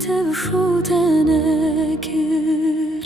te vshuten e kyr